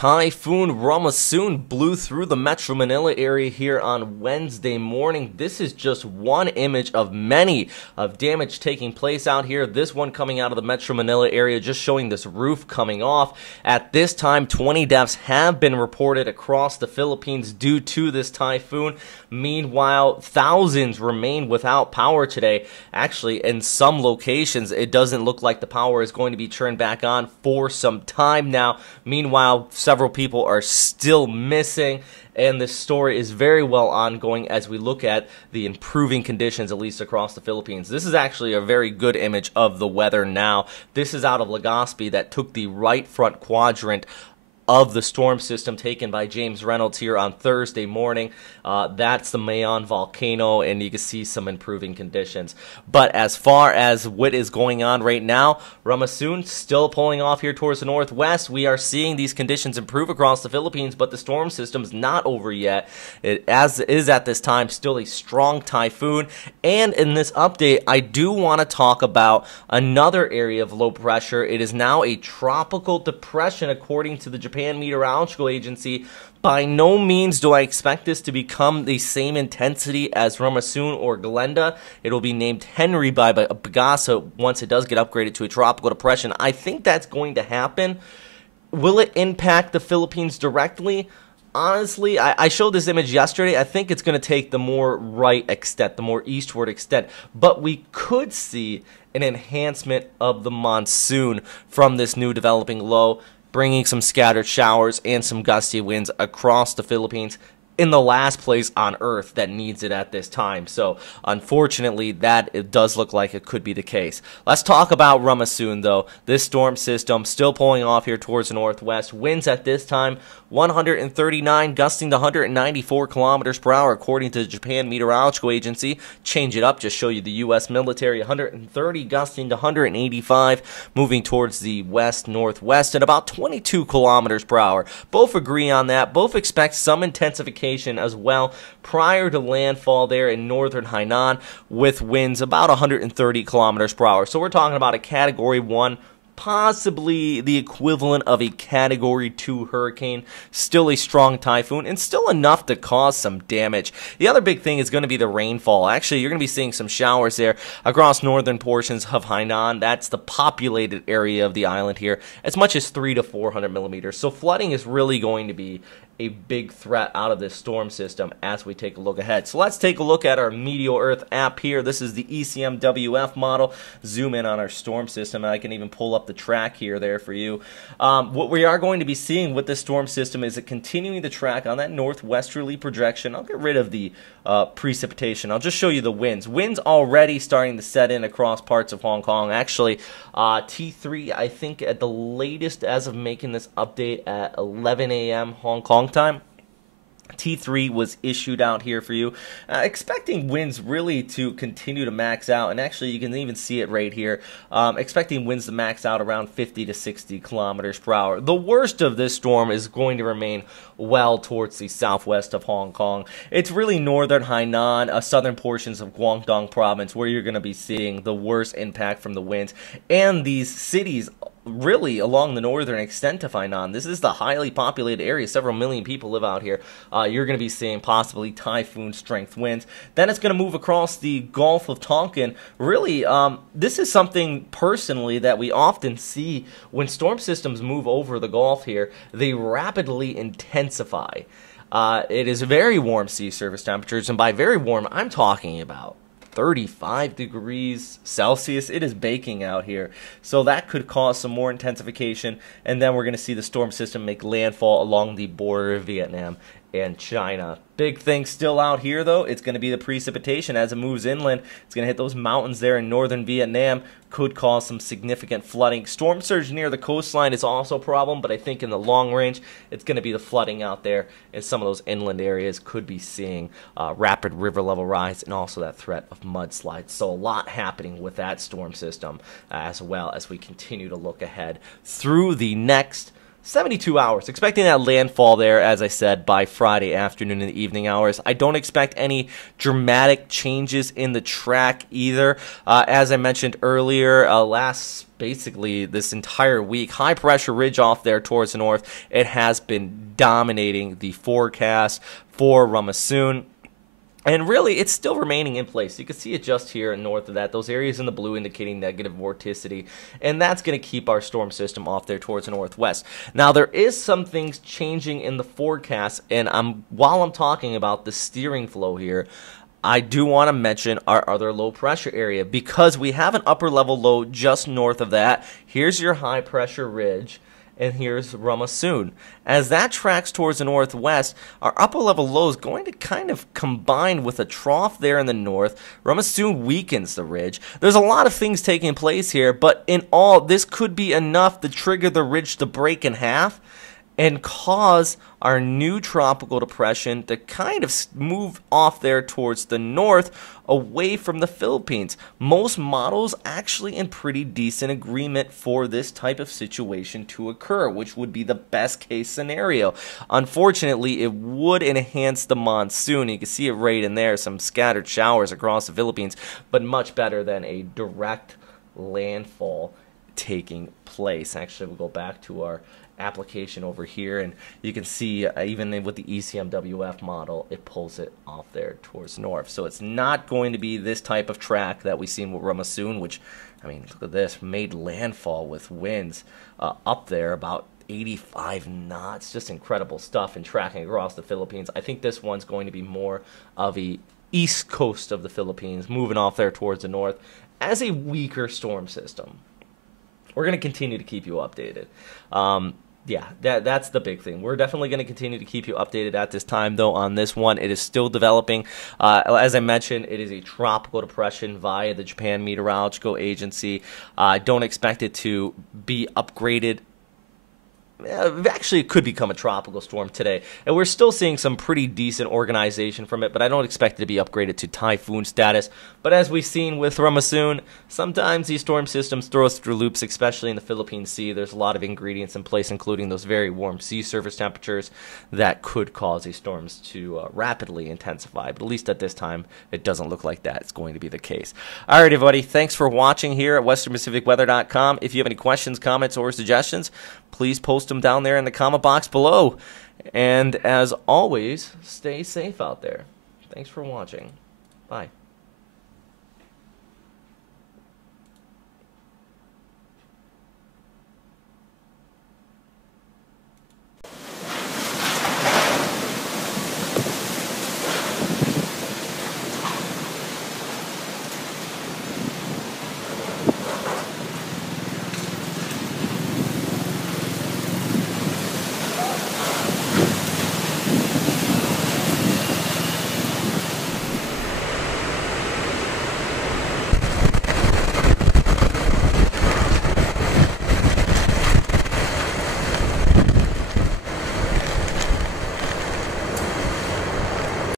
Typhoon Rammasun blew through the Metro Manila area here on Wednesday morning. This is just one image of many of damage taking place out here. This one coming out of the Metro Manila area, just showing this roof coming off. At this time, 20 deaths have been reported across the Philippines due to this typhoon. Meanwhile, thousands remain without power today. Actually, in some locations, it doesn't look like the power is going to be turned back on for some time now. Meanwhile, several people are still missing, and this story is very well ongoing as we look at the improving conditions, at least across the Philippines. This is actually a very good image of the weather now. This is out of Legazpi that took the right front quadrant of the storm system taken by James Reynolds here on Thursday morning. That's the Mayon volcano, and you can see some improving conditions. But as far as what is going on right now, Rammasun still pulling off here towards the northwest. We are seeing these conditions improve across the Philippines, but the storm system's not over yet. It is at this time still a strong typhoon. And in this update, I do want to talk about another area of low pressure. It is now a tropical depression according to the Japan Meteorological Agency. By no means do I expect this to become the same intensity as Rammasun or Glenda. It will be named Henry by Pagasa once it does get upgraded to a tropical depression. I think that's going to happen. Will it impact the Philippines directly? Honestly, I showed this image yesterday. I think it's going to take the more right extent, the more eastward extent. But we could see an enhancement of the monsoon from this new developing low, bringing some scattered showers and some gusty winds across the Philippines in the last place on Earth that needs it at this time. So, unfortunately, it does look like it could be the case. Let's talk about Rammasun, though. This storm system still pulling off here towards the northwest. Winds at this time, 139, gusting to 194 kilometers per hour, according to the Japan Meteorological Agency. Change it up, just show you the U.S. military, 130, gusting to 185, moving towards the west-northwest at about 22 kilometers per hour. Both agree on that. Both expect some intensification as well prior to landfall there in northern Hainan, with winds about 130 kilometers per hour. So we're talking about a Category 1, possibly the equivalent of a Category 2 hurricane. Still a strong typhoon, and still enough to cause some damage. The other big thing is going to be the rainfall. Actually, you're going to be seeing some showers there across northern portions of Hainan. That's the populated area of the island here, as much as 300 to 400 millimeters. So flooding is really going to be a big threat out of this storm system as we take a look ahead. So let's take a look at our Meteo Earth app here. This is the ECMWF model. Zoom in on our storm system, and I can even pull up the track here there for you. What we are going to be seeing with this storm system is it continuing the track on that northwesterly projection. I'll get rid of the precipitation. I'll just show you the winds. Winds already starting to set in across parts of Hong Kong. Actually, T3, I think at the latest as of making this update at 11 a.m. Hong Kong time, T3 was issued out here for you, expecting winds really to continue to max out, and actually you can even see it right here, expecting winds to max out around 50 to 60 kilometers per hour. The worst of this storm is going to remain well towards the southwest of Hong Kong. It's really northern Hainan, southern portions of Guangdong province where you're going to be seeing the worst impact from the winds, and these cities really along the northern extent of Hainan. This is the highly populated area. Several million people live out here. You're going to be seeing possibly typhoon strength winds. Then it's going to move across the Gulf of Tonkin. Really, this is something personally that we often see when storm systems move over the Gulf here. They rapidly intensify. It is very warm sea surface temperatures, and by very warm, I'm talking about 35 degrees Celsius. It is baking out here. So that could cause some more intensification, and then we're going to see the storm system make landfall along the border of Vietnam and China. Big thing still out here, though, it's going to be the precipitation as it moves inland. It's going to hit those mountains there in northern Vietnam. Could cause some significant flooding. Storm surge near the coastline is also a problem, but I think in the long range, it's going to be the flooding out there in some of those inland areas. Could be seeing rapid river level rise and also that threat of mudslides. So a lot happening with that storm system as well as we continue to look ahead through the next 72 hours. Expecting that landfall there, as I said, by Friday afternoon and the evening hours. I don't expect any dramatic changes in the track either. As I mentioned earlier, basically this entire week, high pressure ridge off there towards the north. It has been dominating the forecast for Rammasun. And really, it's still remaining in place. You can see it just here north of that. Those areas in the blue indicating negative vorticity. And that's going to keep our storm system off there towards the northwest. Now, there is some things changing in the forecast. And while I'm talking about the steering flow here, I do want to mention our other low pressure area, because we have an upper level low just north of that. Here's your high pressure ridge. And here's Rammasun. As that tracks towards the northwest, our upper level low is going to kind of combine with a trough there in the north. Rammasun weakens the ridge. There's a lot of things taking place here, but in all, this could be enough to trigger the ridge to break in half and cause our new tropical depression to kind of move off there towards the north, away from the Philippines. Most models actually in pretty decent agreement for this type of situation to occur, which would be the best case scenario. Unfortunately, it would enhance the monsoon. You can see it right in there, some scattered showers across the Philippines, but much better than a direct landfall taking place. Actually, we'll go back to our application over here, and you can see even with the ECMWF model, it pulls it off there towards north. So it's not going to be this type of track that we've seen with Rammasun, which, I mean, look at this, made landfall with winds up there about 85 knots. Just incredible stuff in tracking across the Philippines. I think this one's going to be more of a east coast of the Philippines, moving off there towards the north as a weaker storm system. We're going to continue to keep you updated. Yeah, that's the big thing. We're definitely going to continue to keep you updated at this time, though, on this one. It is still developing. As I mentioned, it is a tropical depression via the Japan Meteorological Agency. Don't expect it to be upgraded. Actually, it could become a tropical storm today, and we're still seeing some pretty decent organization from it, but I don't expect it to be upgraded to typhoon status. But as we've seen with Rammasun, sometimes these storm systems throw us through loops, especially in the Philippine Sea. There's a lot of ingredients in place, including those very warm sea surface temperatures that could cause these storms to rapidly intensify. But at least at this time, it doesn't look like that's going to be the case. All right, everybody, thanks for watching here at westernpacificweather.com. If you have any questions, comments, or suggestions, please post them down there in the comment box below. And as always, stay safe out there. Thanks for watching. Bye.